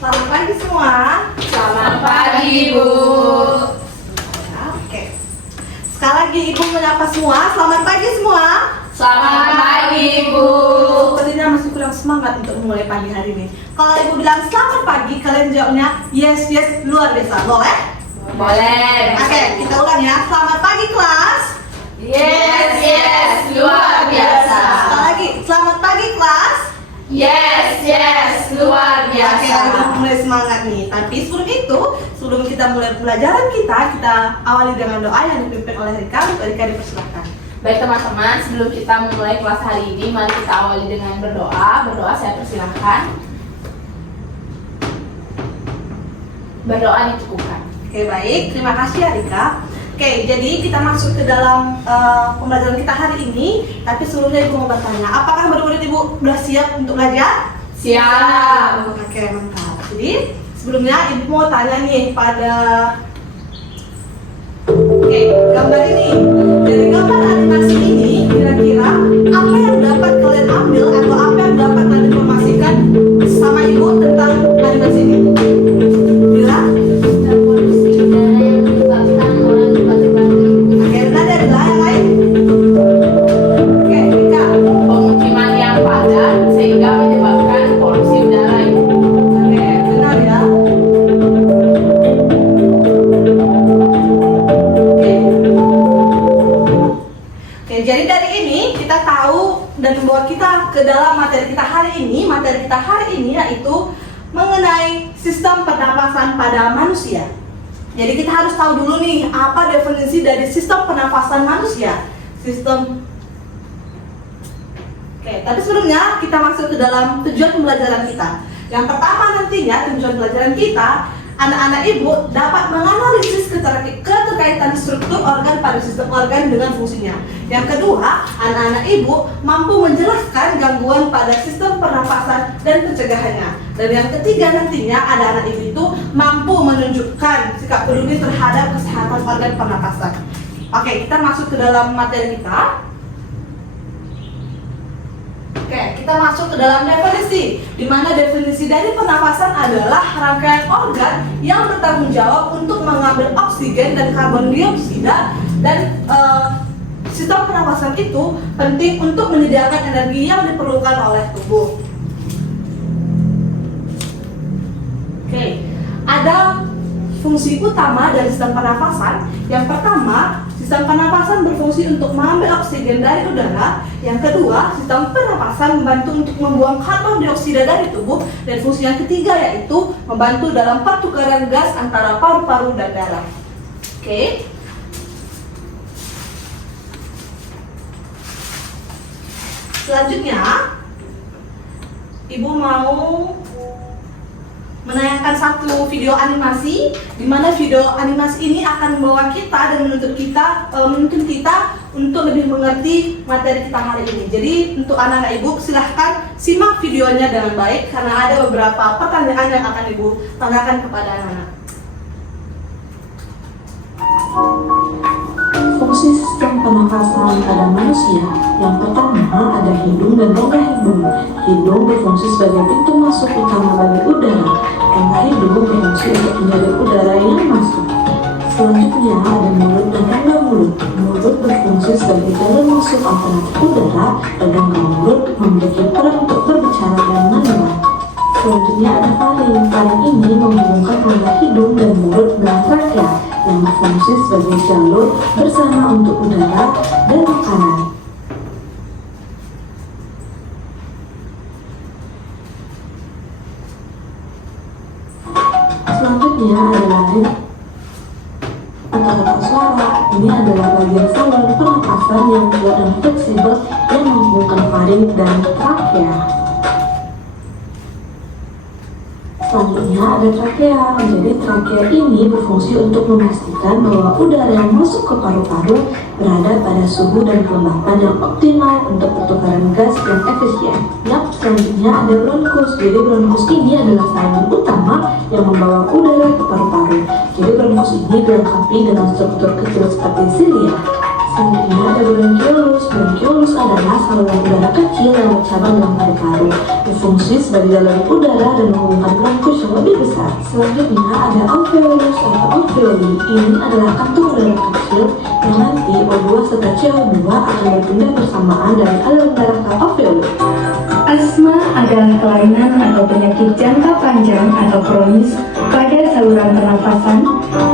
Selamat pagi semua. Selamat pagi, Ibu. Oke. Sekali lagi Ibu menyapa semua. Selamat pagi semua. Selamat pagi, Ibu. Sepertinya masih kurang semangat untuk memulai pagi hari ini. Kalau Ibu bilang selamat pagi, kalian jawabnya yes, luar biasa. Boleh? Boleh. Oke, kita ulang ya. Selamat pagi kelas. Yes, luar biasa. Sekali lagi, selamat pagi kelas. Yes, luar Oke, biasa. udah mulai semangat nih. Tapi sebelum itu, sebelum kita mulai pelajaran kita awali dengan doa yang dipimpin oleh Rika. Rika dipersilakan. Baik teman-teman, sebelum kita memulai kelas hari ini, mari kita awali dengan berdoa. Berdoa saya persilahkan. Berdoa dicukupkan. Oke, baik. Terima kasih ya Rika. Oke, jadi kita masuk ke dalam pembelajaran kita hari ini. Tapi sebelumnya Ibu mau bertanya, apakah murid-murid Ibu sudah siap untuk belajar? Siap. Oke, mantap. Jadi sebelumnya Ibu mau tanya nih pada gambar ini. Dari gambar animasi ini, kira-kira apa yang dapat kalian ambil atau apa yang dapat kalian informasikan sama Ibu tentang animasi ini? Bila? Oke, ada yang lain? Oke, Rika. Pemukiman yang padat sehingga menyebabkan polusi udara, Ibu. Oke, benar ya. Oke, jadi dari ini kita tahu dan membawa kita ke dalam materi kita hari ini. Materi kita hari ini yaitu mengenai sistem pernapasan pada manusia. Jadi kita harus tahu dulu nih apa definisi dari sistem pernapasan manusia. Oke, tapi sebelumnya kita masuk ke dalam tujuan pembelajaran kita. Yang pertama nantinya tujuan pelajaran kita, anak-anak Ibu dapat menganalisis keterkaitan struktur organ pada sistem organ dengan fungsinya. Yang kedua, anak-anak Ibu mampu menjelaskan gangguan pada sistem pernapasan dan pencegahannya. Dan yang ketiga nantinya anak-anak Ibu itu mampu menunjukkan sikap peduli terhadap kesehatan organ pernapasan. Oke, kita masuk ke dalam materi kita. Oke, kita masuk ke dalam definisi, di mana definisi dari pernapasan adalah rangkaian organ yang bertanggung jawab untuk mengambil oksigen dan karbon dioksida, dan sistem pernapasan itu penting untuk menyediakan energi yang diperlukan oleh tubuh. Oke, ada fungsi utama dari sistem pernapasan. Yang pertama, sistem pernapasan berfungsi untuk mengambil oksigen dari udara. Yang kedua, sistem pernapasan membantu untuk membuang karbon dioksida dari tubuh. Dan fungsi yang ketiga yaitu membantu dalam pertukaran gas antara paru-paru dan darah. Oke. Selanjutnya, Ibu mau menayangkan satu video animasi, di mana video animasi ini akan membawa kita dan menuntun kita untuk lebih mengerti materi kita hari ini. Jadi untuk anak-anak Ibu silahkan simak videonya dengan baik karena ada beberapa pertanyaan yang akan Ibu tanyakan kepada anak-anak. Fungsi sistem pernapasan pada manusia. Yang pertama ada hidung dan rongga hidung. Hidung berfungsi sebagai pintu masuk utama bagi udara. Rongga hidung berfungsi untuk menjaga udara yang masuk. Selanjutnya ada mulut dan rongga mulut. Mulut berfungsi sebagai jalur masuk alternatif udara dan rongga mulut memiliki peran untuk berbicara dan menelan. Selanjutnya ada faring. Faring ini menghubungkan rongga hidung dan mulut dengan trakea yang berfungsi sebagai jalur bersama untuk udara dan makanan. Selanjutnya adalah atau kotak suara. Ini adalah bagian saluran pernapasan yang kuat dan fleksibel yang menghubungkan faring dan trakea. Selanjutnya ada trakea. Jadi trakea ini berfungsi untuk memastikan bahwa udara yang masuk ke paru-paru berada pada suhu dan kelembapan yang optimal untuk pertukaran gas yang efisien. Selanjutnya ada bronkus. Jadi bronkus ini adalah saluran utama yang membawa udara ke paru-paru. Jadi bronkus ini dilengkapi dengan struktur kecil seperti silia. Selanjutnya ada bronkiolus. Bronkiolus adalah saluran udara kecil yang bercabang dalam paru-paru, berfungsi sebagai jalan udara dan menghubungkan bronkus yang lebih besar. Selanjutnya ada alveolus atau alveoli. Ini adalah kantung udara kecil yang nanti O2 serta CO2 akan berpindah bersamaan dari aliran darah ke alveoli. Asma adalah kelainan atau penyakit jangka panjang atau kronis pada saluran pernafasan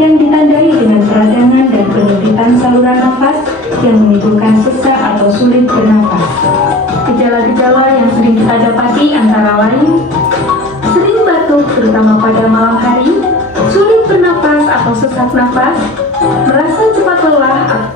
yang ditandai dengan peradangan dan penyempitan saluran nafas yang menimbulkan sesak atau sulit bernafas. Gejala-gejala yang sering kita dapati antara lain sering batuk terutama pada malam hari, sulit bernafas atau sesak nafas, merasa cepat lelah,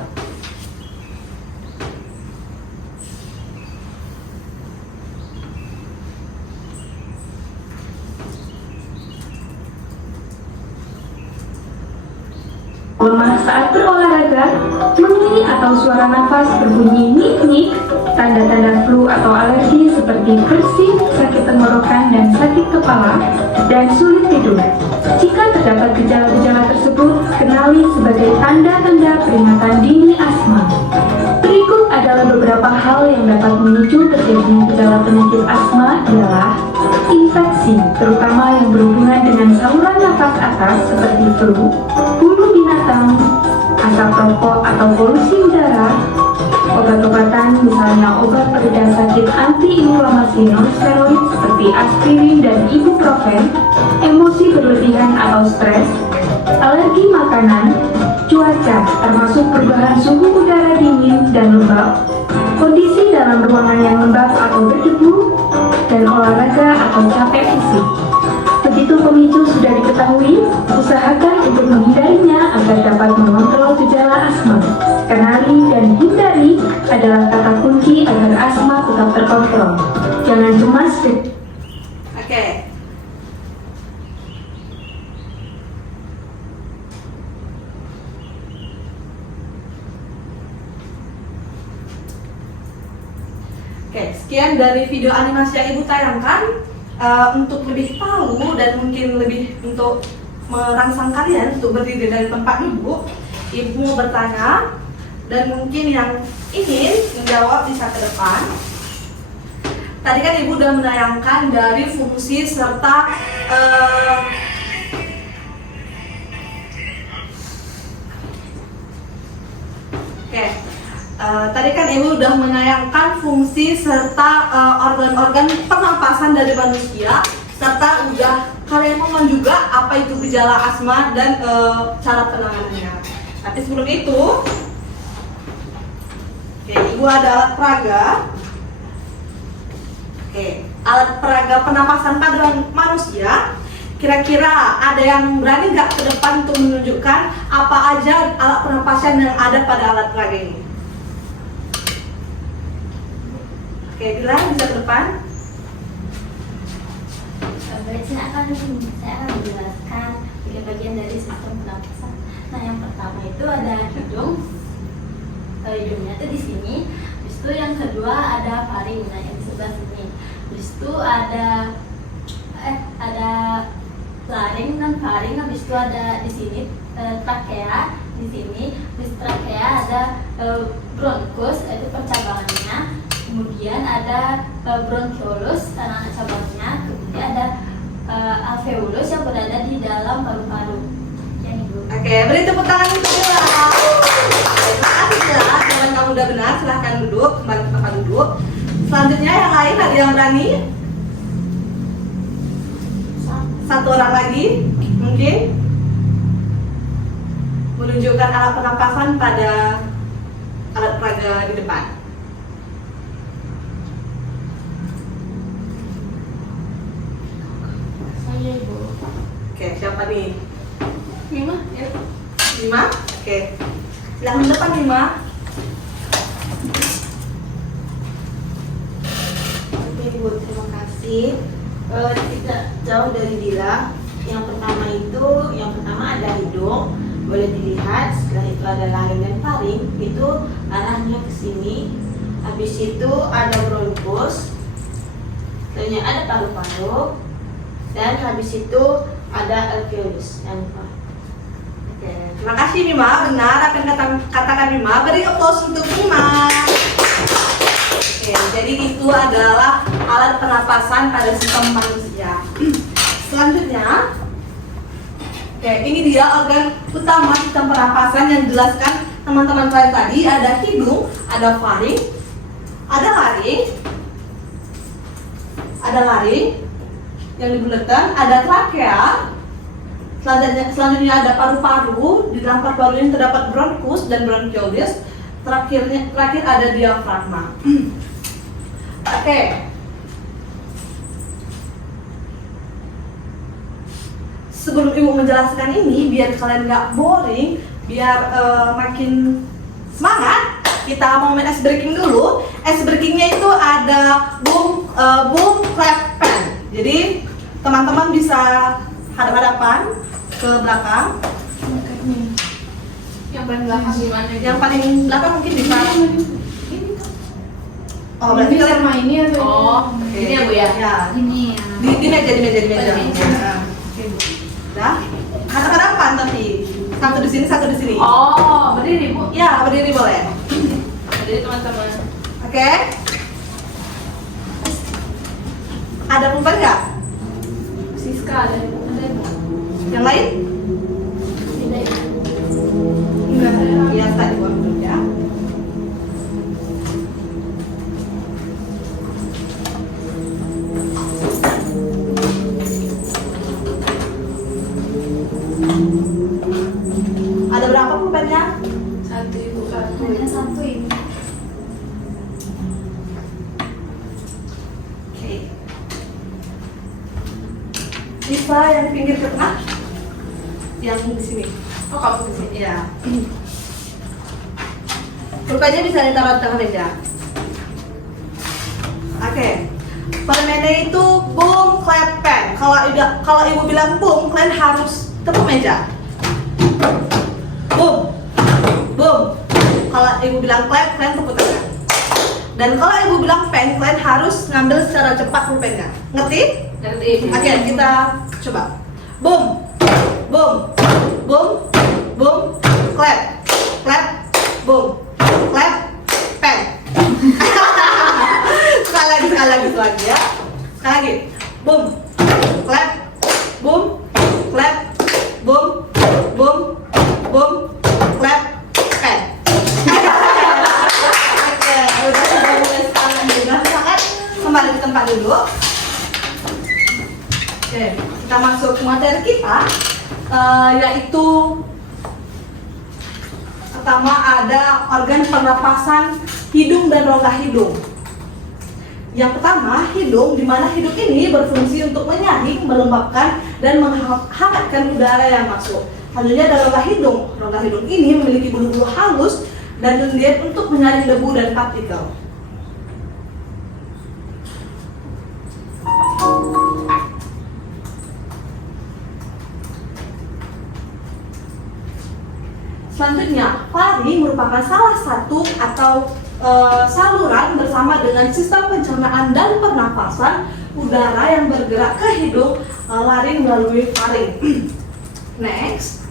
lemah saat berolahraga, nyeri atau suara nafas berbunyi nik-nik, tanda-tanda flu atau alergi seperti bersin, sakit tenggorokan dan sakit kepala, dan sulit tidur. Jika terdapat gejala-gejala tersebut, kenali sebagai tanda-tanda peringatan dini asma. Berikut adalah beberapa hal yang dapat memicu terjadinya gejala penyakit asma ialah infeksi, terutama yang berhubungan dengan saluran nafas atas seperti flu, bulu binatang, asap rokok atau polusi udara, obat-obatan misalnya obat pereda sakit antiinflamasi non-steroid seperti aspirin dan ibuprofen, emosi berlebihan atau stres, alergi makanan, cuaca termasuk perubahan suhu udara dingin dan lembab, kondisi dalam ruangan yang lembab atau berdebu, dan olahraga atau capek fisik. Begitu pemicu sudah diketahui, usahakan untuk menghindarinya agar dapat mengontrol gejala asma. Kenali dan hindari adalah kata kunci agar asma tetap terkontrol. Jangan cemas. Oke. Oke, sekian dari video animasi yang Ibu tayangkan. Untuk lebih tahu dan mungkin lebih untuk merangsang kalian untuk berdiri dari tempat Ibu mau bertanya dan mungkin yang ingin menjawab bisa ke depan. Tadi kan Ibu sudah menayangkan dari fungsi serta tadi kan Ibu sudah menayangkan fungsi serta organ-organ pernapasan dari manusia, serta udah kalian ngomong juga apa itu gejala asma dan cara penanganannya. Tapi sebelum itu, Ibu ada alat peraga. Alat peraga pernapasan pada manusia. Kira-kira ada yang berani nggak ke depan untuk menunjukkan apa aja alat pernapasan yang ada pada alat peraga ini? Dilan bisa ke depan. Baik, saya akan menjelaskan tiga bagian dari sistem pernapasan. Nah, yang pertama itu ada hidung. Hidungnya itu di sini. Habis itu yang kedua ada faring, nah yang di sebelah sini. Habis itu ada laring dan faring. Habis itu ada di sini trakea di sini. Habis trakea ada bronkus, itu percabangannya. Kemudian ada bronkiolus, anak cabangnya. Kemudian ada alveolus yang berada di dalam paru-paru. Oke, beri tepuk tangan untuk Dila. Terima kasih Dila, jawaban kamu udah benar. Silahkan duduk, kembali ke tempat duduk. Selanjutnya yang lain ada yang berani? Satu orang lagi, mungkin menunjukkan alat pernapasan pada alat peraga di depan. Saya Ibu. Oke, siapa nih? Mima, ya. Lima? Oke. Silahkan depan Lima. Oke Ibu, terima kasih. Tidak jauh dari Dila. Yang pertama ada hidung, boleh dilihat. Setelah itu ada laring dan faring, itu arahnya ke sini. Habis itu ada bronkus, selanjutnya ada paru-paru, dan habis itu ada alveolus. Yang Oke, terima kasih Mima. Benar apa yang katakan Mima. Beri applause untuk Mima. Oke, jadi itu adalah alat pernapasan pada sistem manusia. Selanjutnya, oke, ini dia organ utama sistem pernapasan yang dijelaskan teman-teman kalian tadi. Ada hidung, ada faring, ada laring yang dibulatkan, ada trakea. Selanjutnya ada paru-paru. Di dalam paru-paru ini terdapat bronkus dan bronchioles. Terakhir ada diafragma. Oke. Sebelum Ibu menjelaskan ini, biar kalian nggak boring, biar makin semangat, kita mau main ice breaking dulu. Ice breakingnya itu ada boom, clap, pen. Jadi teman-teman bisa hadap-hadapan ke belakang. Yang paling belakang gimana? Yang paling belakang mungkin bisa. Oh, berarti Ini kalian sama ini atau Oh, ini ya Bu ya? Ya. Ini ya. Di meja. Di meja. Nah, oke, Bu. Udah. Hadap-hadapan tapi satu di sini. Oh, berdiri Bu. Ya, berdiri boleh. Berdiri teman-teman. Oke. Ada pulpen nggak? Siska ada Bu. Yang lain? Enggak ada. Iya, tadi buat dulu ya. Ada berapa pulpennya? Satu Ibu. Hanya satu ini. Oke. Bisa yang di pinggir ke tengah? Yang di sini. Oh, kamu di sini. Iya. Pulpennya bisa ditaruh di tengah meja. Oke. Permennya itu boom, clap, pen. Kalau ibu bilang boom, kalian harus tepuk meja. Boom, boom. Kalau ibu bilang clap, kalian tepuk tangan. Dan kalau ibu bilang pen, kalian harus ngambil secara cepat pulpennya. Ngerti? Ngerti. Oke, kita coba. Boom, boom, boom, boom, clap, clap, boom, clap, pen. Sekali lagi ya. Sekali lagi. Boom, clap, boom, clap, boom, boom, boom, clap, pen. Oke, udah mulai sangat. Kembali ke tempat dulu. Oke, kita masuk ke materi kita, yaitu pertama ada organ pernapasan hidung dan rongga hidung. Yang pertama, hidung, di mana hidung ini berfungsi untuk menyaring, melembabkan, dan menghangatkan udara yang masuk. Selanjutnya ada rongga hidung. Rongga hidung ini memiliki bulu-bulu halus dan lendir untuk menyaring debu dan partikel. Selanjutnya, faring merupakan salah satu atau saluran bersama dengan sistem pencernaan dan pernapasan udara yang bergerak ke hidung laring melalui faring. Next,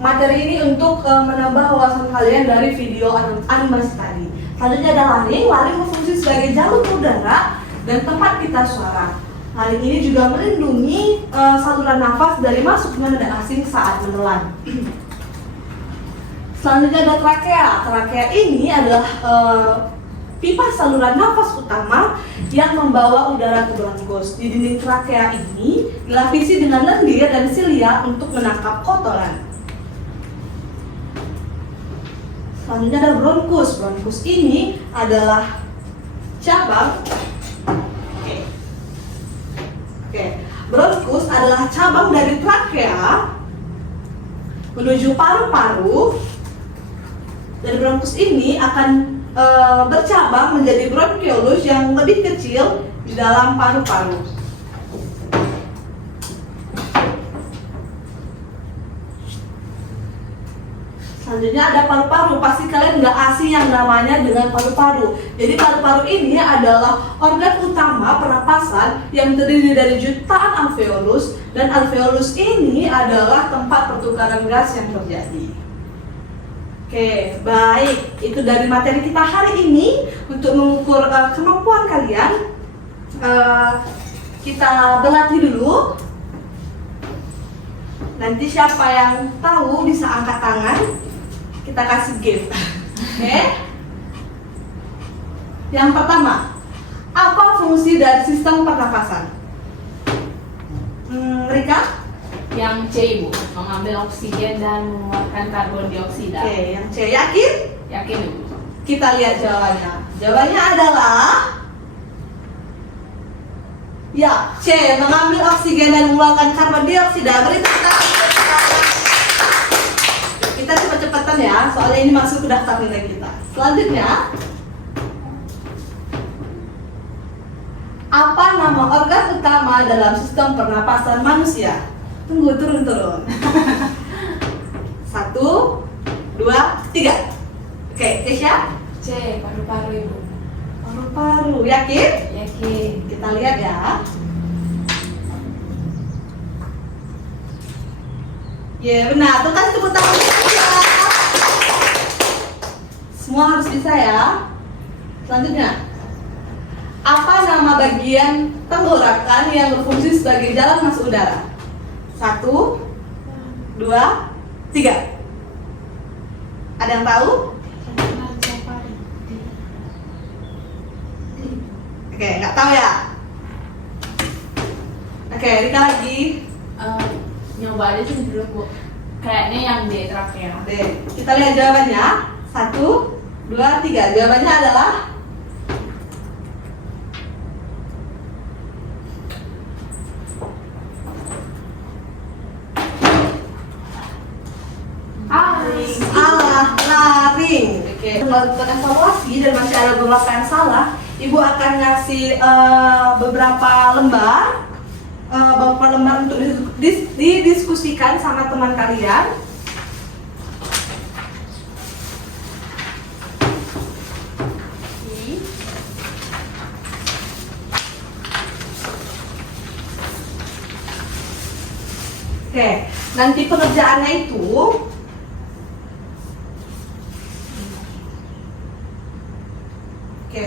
materi ini untuk menambah wawasan kalian dari video animasi tadi. Selanjutnya ada laring. Laring berfungsi sebagai jalur udara dan tempat pita suara. Laring ini juga melindungi saluran nafas dari masuknya nada asing saat menelan. Selanjutnya ada trakea. Trakea ini adalah pipa saluran nafas utama yang membawa udara ke bronkus. Di dinding trakea ini dilapisi dengan lendir dan silia untuk menangkap kotoran. Selanjutnya ada bronkus. Bronkus ini adalah cabang. Bronkus adalah cabang dari trakea menuju paru-paru. Dan bronkus ini akan bercabang menjadi bronchiolus yang lebih kecil di dalam paru-paru. Selanjutnya ada paru-paru. Pasti kalian nggak asing yang namanya dengan paru-paru. Jadi paru-paru ini adalah organ utama pernapasan yang terdiri dari jutaan alveolus, dan alveolus ini adalah tempat pertukaran gas yang terjadi. Oke, baik. Itu dari materi kita hari ini. Untuk mengukur kemampuan kalian, kita berlatih dulu. Nanti siapa yang tahu bisa angkat tangan. Kita kasih game. Oke. Yang pertama, apa fungsi dari sistem pernapasan? Rika? Yang C Ibu, mengambil oksigen dan mengeluarkan karbon dioksida. Oke, yang C. Yakin? Yakin Ibu? Kita lihat jawabannya. Jawabannya adalah ya, C. Mengambil oksigen dan mengeluarkan karbon dioksida. Beri tepuk tangan. Kita cepat-cepatan ya, soalnya ini masuk ke daftar nilai kita. Selanjutnya, apa nama organ utama dalam sistem pernapasan manusia? Tunggu, turun. 1, 2, 3. Oke, Kesha? C. Paru-paru Ibu. Paru-paru, yakin? Yakin. Kita lihat ya. Ya benar, tuh kasih tepuk tangan ya. Semua harus bisa ya. Selanjutnya, apa nama bagian tenggorokan yang berfungsi sebagai jalan masuk udara? 1, 2, 3. Ada yang tahu? Oke, nggak tahu ya? Oke, Rika lagi. Nyoba aja sih dulu Bu. Kayaknya yang D terakhir. Oke, kita lihat jawabannya. 1, 2, 3. Jawabannya adalah laring. Oke, melakukan evaluasi dan masih ada beberapa yang salah. Ibu akan ngasih beberapa lembar untuk didiskusikan sama teman kalian. Oke, nanti pengerjaannya itu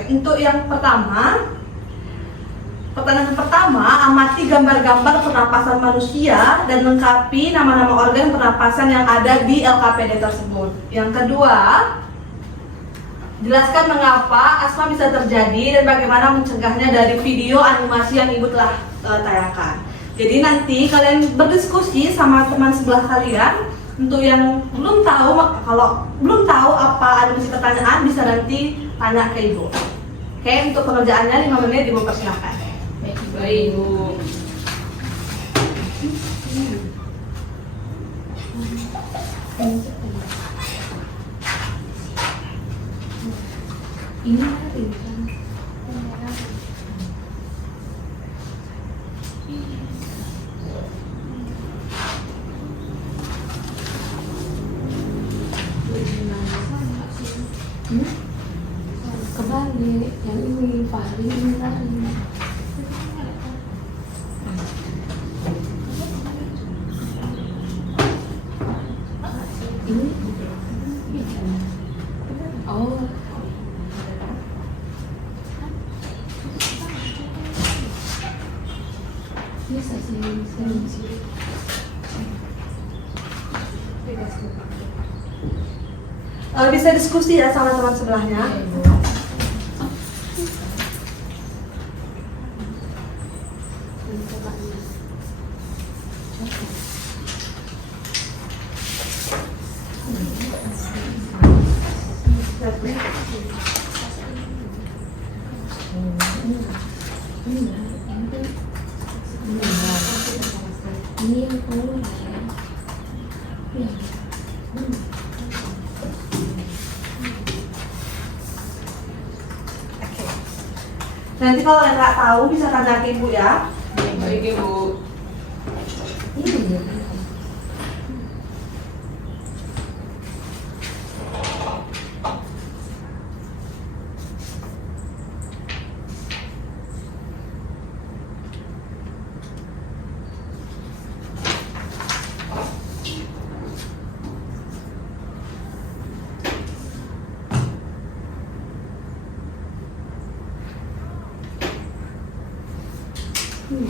untuk yang pertama, pertanyaan pertama, amati gambar-gambar pernapasan manusia dan lengkapi nama-nama organ pernapasan yang ada di LKPD tersebut. Yang kedua, jelaskan mengapa asma bisa terjadi dan bagaimana mencegahnya dari video animasi yang ibu telah tayangkan. Jadi nanti kalian berdiskusi sama teman sebelah kalian. Untuk yang belum tahu, kalau belum tahu apa animasi pertanyaan bisa nanti tanya ke ibu. Oke, untuk pengerjaannya 5 menit ibu persilahkan. Baik Ibu. Kebalik, yang ini paling ini lari. Ini oh bisa sih. Bisa diskusi ya sama teman sebelahnya. Ini yang keluar ya. Nanti kalau yang nggak tahu bisa tanya ke ibu ya. Baik Ibu. Sudah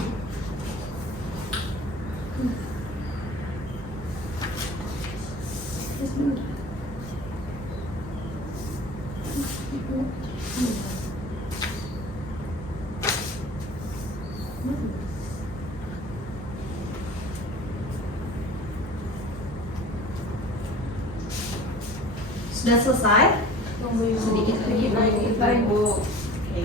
selesai? Tunggu Ibu. Sedikit lagi, Bentar, Ibu. Oke.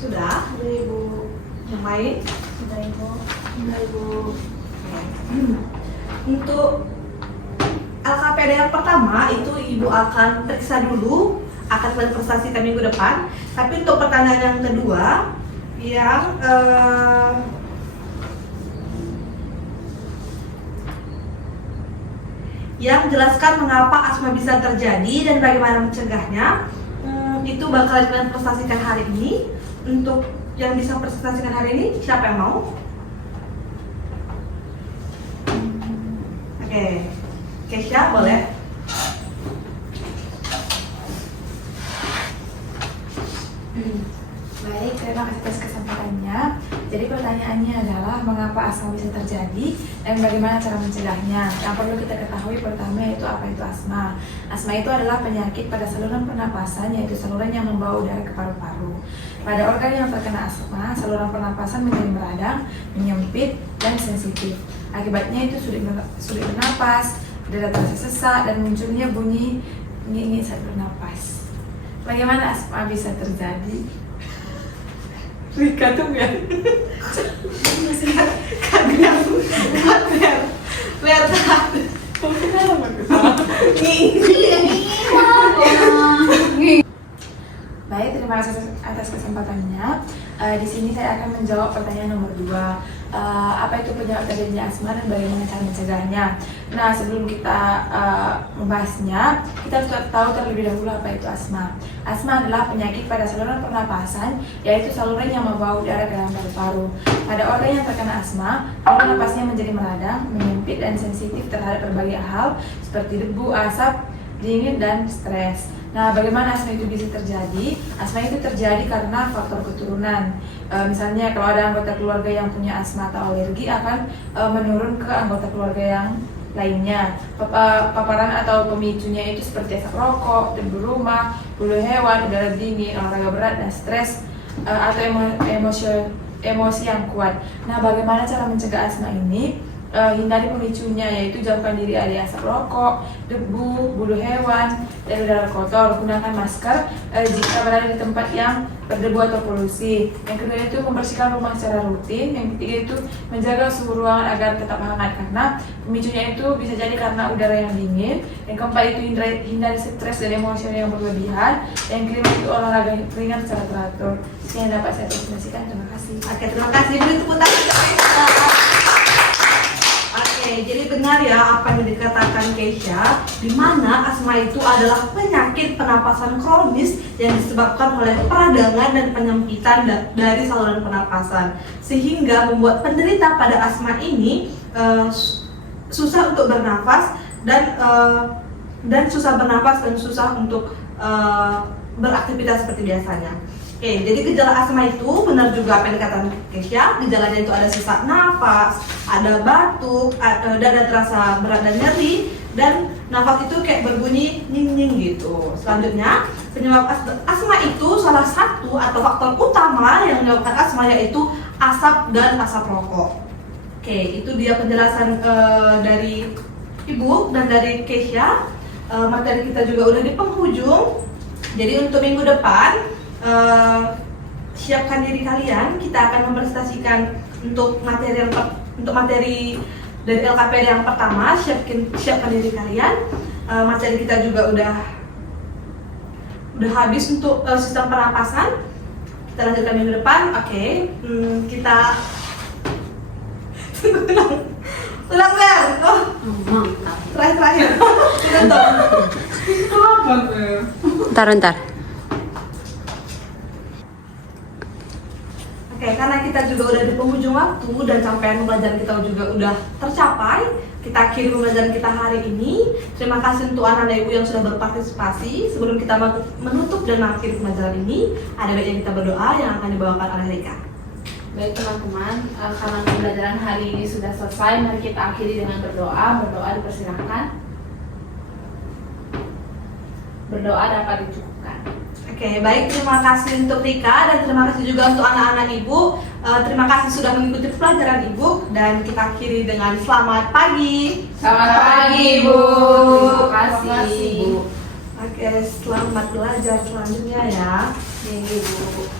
Sudah? Sudah Ibu. Yang lain? Sudah Ibu. Sudah Ibu. Untuk LKPD yang pertama itu Ibu akan periksa dulu akan presentasikan minggu depan. Tapi untuk pertanyaan yang kedua yang jelaskan mengapa asma bisa terjadi dan bagaimana mencegahnya, itu bakal kalian presentasikan hari ini. Untuk yang bisa presentasikan hari ini, siapa yang mau? Oke, Kesha boleh. Baik, terima kasih atas kesempatannya. Jadi pertanyaannya adalah mengapa asma bisa terjadi dan bagaimana cara mencegahnya. Yang perlu kita ketahui pertama yaitu apa itu asma. Asma itu adalah penyakit pada saluran pernapasan, yaitu saluran yang membawa udara ke paru-paru. Pada organ yang terkena asma, saluran pernapasan menjadi meradang, menyempit, dan sensitif. Akibatnya itu sulit bernapas, dada terasa sesak, dan munculnya bunyi nyinyi saat bernapas. Bagaimana asma bisa terjadi? Rika tuh ya. Baik, terima kasih atas kesempatannya. Di sini saya akan menjawab pertanyaan nomor 2. Apa itu penyebab terjadinya asma dan bagaimana cara mencegahnya? Nah, sebelum kita membahasnya, kita harus tahu terlebih dahulu apa itu asma. Asma adalah penyakit pada saluran pernapasan, yaitu saluran yang membawa udara ke dalam paru-paru. Pada orang yang terkena asma, alur napasnya menjadi meradang, menyempit, dan sensitif terhadap berbagai hal seperti debu, asap, dingin, dan stres. Nah, bagaimana asma itu bisa terjadi? Asma itu terjadi karena faktor keturunan. Misalnya kalau ada anggota keluarga yang punya asma atau alergi akan menurun ke anggota keluarga yang lainnya. Paparan atau pemicunya itu seperti asap rokok, debu rumah, bulu hewan, udara dingin, olahraga berat, dan stres atau emosi yang kuat. Nah, bagaimana cara mencegah asma ini? Hindari pemicunya, yaitu jauhkan diri dari asap rokok, debu, bulu hewan, dan udara kotor. Gunakan masker jika berada di tempat yang berdebu atau polusi. Yang kedua itu membersihkan rumah secara rutin. Yang ketiga itu menjaga suhu ruangan agar tetap hangat, karena pemicunya itu bisa jadi karena udara yang dingin. Yang keempat itu hindari stres dan emosi yang berlebihan. Yang kelima itu olahraga ringan secara teratur. Sekian yang dapat saya presentasikan. Terima kasih. Oke, terima kasih. Beri tepuk tangan untuk Kesha. Oke, jadi benar ya apa yang dikatakan Kesha, di mana asma itu adalah penyakit pernapasan kronis yang disebabkan oleh peradangan dan penyempitan dari saluran pernapasan, sehingga membuat penderita pada asma ini susah untuk bernafas dan susah bernafas dan susah untuk beraktivitas seperti biasanya. Oke, jadi gejala asma itu benar juga apa yang dikatakan Kesha. Gejalanya itu ada sesak nafas, ada batuk, dada terasa berat dan nyeri, dan nafas itu kayak berbunyi nying-nying gitu. Selanjutnya Penyebab asma itu salah satu atau faktor utama yang menyebabkan asma yaitu asap dan asap rokok. Oke, itu dia penjelasan dari Ibu dan dari Keisha. Materi kita juga udah di penghujung. Jadi untuk minggu depan siapkan diri kalian. Kita akan mempresentasikan untuk materi dari LKPD yang pertama. Siapkan diri kalian. Materi kita juga udah habis untuk sistem pernapasan. Kita lanjutkan minggu depan. Oke, kita ulang Ber. Oh, terakhir. Ntar. Oke, karena kita juga udah di penghujung waktu dan capaian pembelajaran kita juga udah tercapai, kita akhiri pembelajaran kita hari ini. Terima kasih untuk anak-anak ibu yang sudah berpartisipasi. Sebelum kita menutup dan mengakhiri pembelajaran ini, ada baiknya kita berdoa yang akan dibawakan oleh Rika. Baik teman-teman, karena pembelajaran hari ini sudah selesai, mari kita akhiri dengan berdoa. Berdoa dipersilahkan. Berdoa dapat dicukupkan. Oke, baik, terima kasih untuk Rika dan terima kasih juga untuk anak-anak ibu. Terima kasih sudah mengikuti pelajaran ibu dan kita akhiri dengan selamat pagi. Selamat pagi Ibu. Terima kasih. Oke, selamat belajar selanjutnya ya. Ibu.